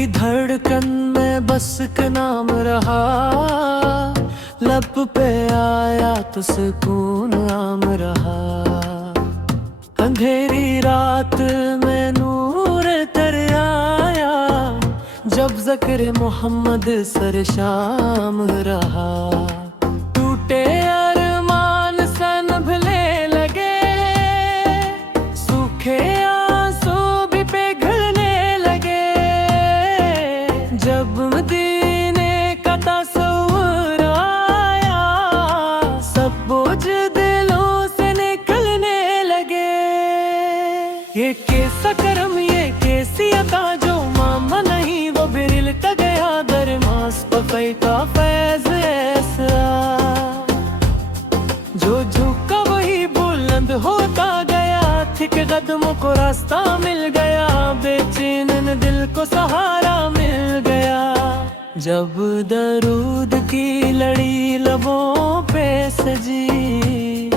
की धड़कन में बस का नाम रहा, लब पे आया तो सुकून आम रहा। अंधेरी रात में नूर तर आया, जब ज़िक्र मोहम्मद सर शाम रहा। टूटे अरमान संभले लगे, सूखे आंसू भी पिघलने लगे। जब मदीने का तस्वीर आया, सब बोझ दिलों से निकलने लगे। ये कैसा करम, ये कैसी अता, जो मामा नहीं वो बिरल का गया। दरमास पकई का फैज ऐसा, जो झुका वही बुलंद होता गया। ठीक कदमों को रास्ता मिल गया, बेचैन दिल को सहारा मिल गया। जब दरूद की लड़ी लबों पे सजी,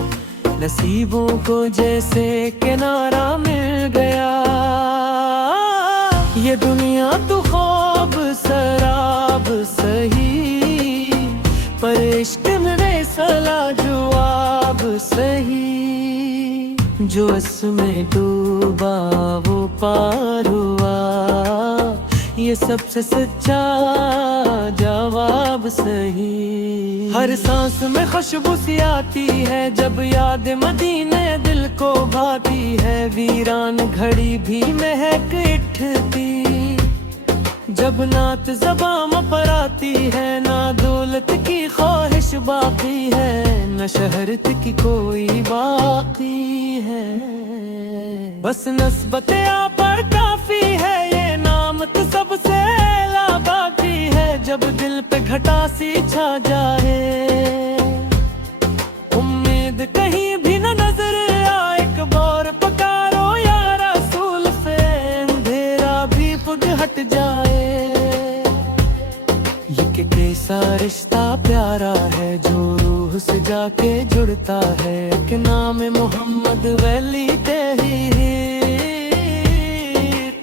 नसीबों को जैसे किनारा मिल गया। ये दुनिया तो ख्वाब सराब सही, पर इश्क में सला जवाब सही। जो इसमें डूबा वो पार हुआ, ये सबसे सच्चा जवाब सही। हर सांस में खुशबू सी आती है, जब याद मदीने दिल को भाती है। वीरान घड़ी भी महक उठती, जब नात ज़बां पर आती है। ना दौलत की ख्वाहिश बाकी है, न शहरत की कोई बाकी है। बस नस्बत आ पर काफी है, ये नाम तो सबसे ला बाकी है। जब दिल पे घटा सी छा जाए, उम्मीद कहीं भी न नजर आए। एक बार पुकारो या रसूल से, अंधेरा भी खुद हट जाए। ये कैसा रिश्ता प्यारा है, जो रूह से जाके जुड़ता है। कि नाम मोहम्मद वली तेरी,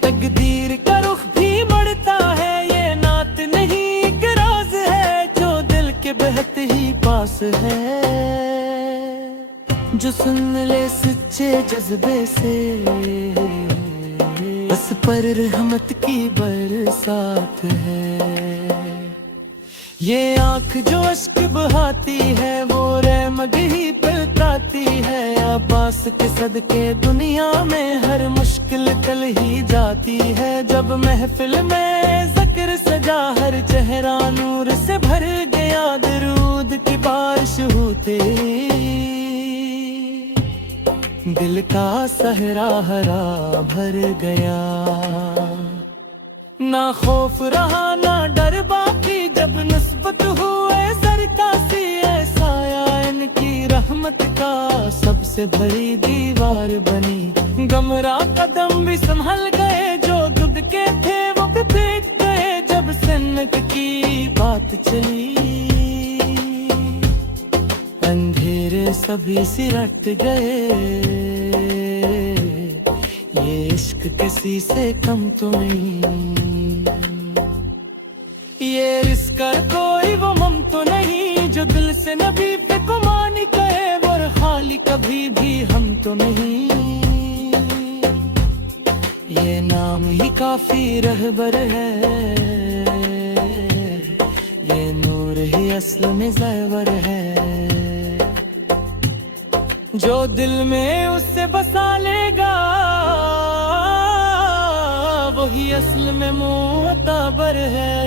तकदीर का रुख भी मड़ता है। ये नात नहीं एक राज है, जो दिल के बेहद ही पास है। जो सुन ले सच्चे जज्बे से, बस पर रहमत की बरसात है। ये आँख जो अश्क बहाती है, वो रहमत ही पिलताती है। अब्बास के सदके दुनिया में हर मुश्किल टल ही जाती है। जब महफिल में ज़िक्र सजा, हर चेहरा नूर से भर गया। दरूद की बारिश होते दिल का सहरा हरा भर गया। ना खौफ रहा ना डर बाकी, जब निस्बत हुए सरतासी। ऐसा इनकी रहमत का सबसे बड़ी दीवार बनी। गमरा कदम भी संभल गए, जो दुद के थे वो भी पीट गए। जब सन्नत की बात चली, अंधेरे सभी सिरट गए। ये इश्क किसी से कम तो नहीं, ये रिश्का कोई वो मम तो नहीं। जो दिल से नबी पे गुमानी कहे, और खाली कभी भी हम तो नहीं। ये नाम ही काफी रहबर है, ये नूर ही असल में ज़ैवर है। जो दिल में उससे बसा लेगा, वही असल में मोहताबर है।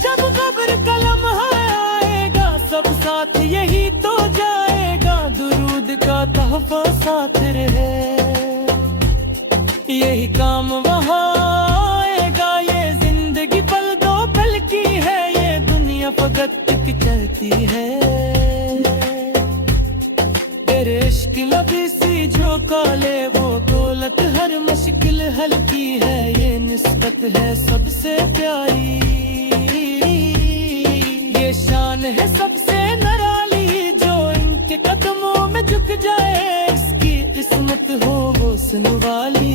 जब कब्र का लम्हा आएगा, सब साथ यही तो जाएगा। दुरूद का तहफ़ा साथ रहे, यही काम वहाँ आएगा। ये जिंदगी पल दो पल की है, ये दुनिया फकत की चलती है। तेरे इश्क लबी सी जो काले, वो दौलत हर मुश्किल हल की है। ये निस्बत है सबसे प्यारी, ये शान है सबसे निराली। जो इनके कदमों में झुक जाए, इसकी किस्मत हो वो सुनवाली।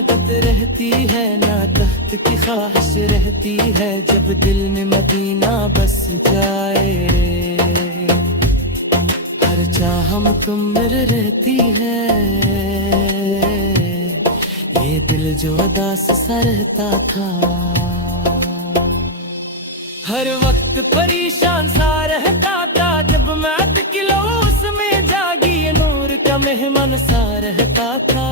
इबादत रहती है, ना तख्त की ख्वाहिश रहती है, जब दिल में मदीना बस जाए। हर चाह मुकम्मल रहती है, ये दिल जो उदास सा रहता था। हर वक्त परेशान सा रहता था, जब मैं किलो उसमें जागी, ये नूर का मेहमान सा रहता था।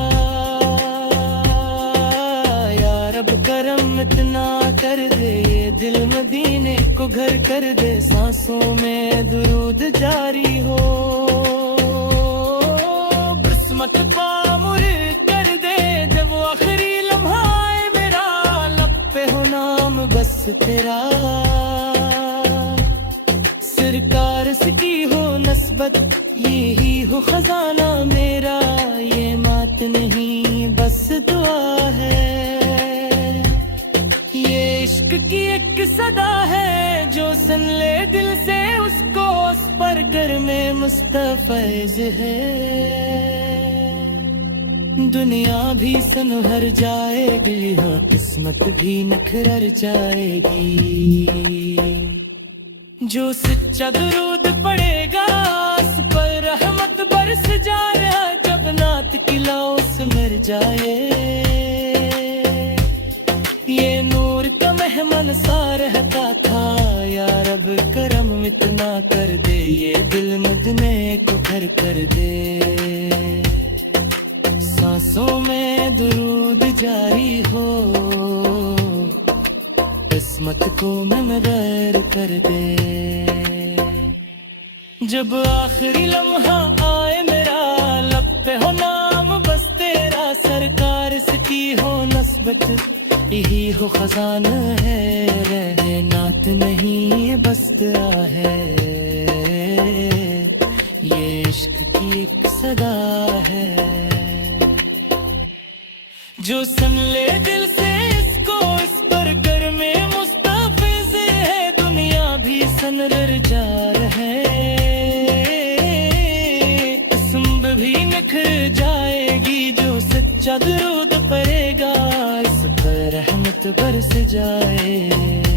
यार अब करम इतना कर दे, ये दिल मदीने को घर कर दे, सांसों में दुरूद जारी हो। किस्मत पामुर कर दे, जब वो आखिरी लम्हा आए मेरा, लब पे हो नाम बस तेरा। सरकार से की हो नस्बत, यही हो खजाना मेरा, ये मात नहीं बस दुआ है। ये इश्क की एक सदा है, जो सुन ले दिल से उसको, उस पर कर में मुस्तफैज है। दुनिया भी सनहर जाएगी, हाँ किस्मत भी निखर जाएगी। जो सच्चा दुरूद पड़ेगा, उस पर रहमत बरस जाए, जब नात की लौस मर जाए। ये नूर का मेहमान सा रहता था, यार अब करम इतना कर दे, ये दिल मदीने को घर कर दे। सांसों में दुरूद जारी हो, किस्मत को मनवर कर दे। जब आखिरी लम्हा आए मेरा, लब पे हो नाम बस तेरा, सरकार से की हो नस्बत, यही हो खजान है। रहे नात नहीं बस दुआ है, ये इश्क की एक सदा है। जो सुन ले दिल से इसको, इस पर कर में मुस्तफिज है, दुनिया भी सनर जा रहे, किस्म भी निखर जाएगी, जो सच्चा दुरूद पड़ेगा, इस पर रहमत बरस जाए।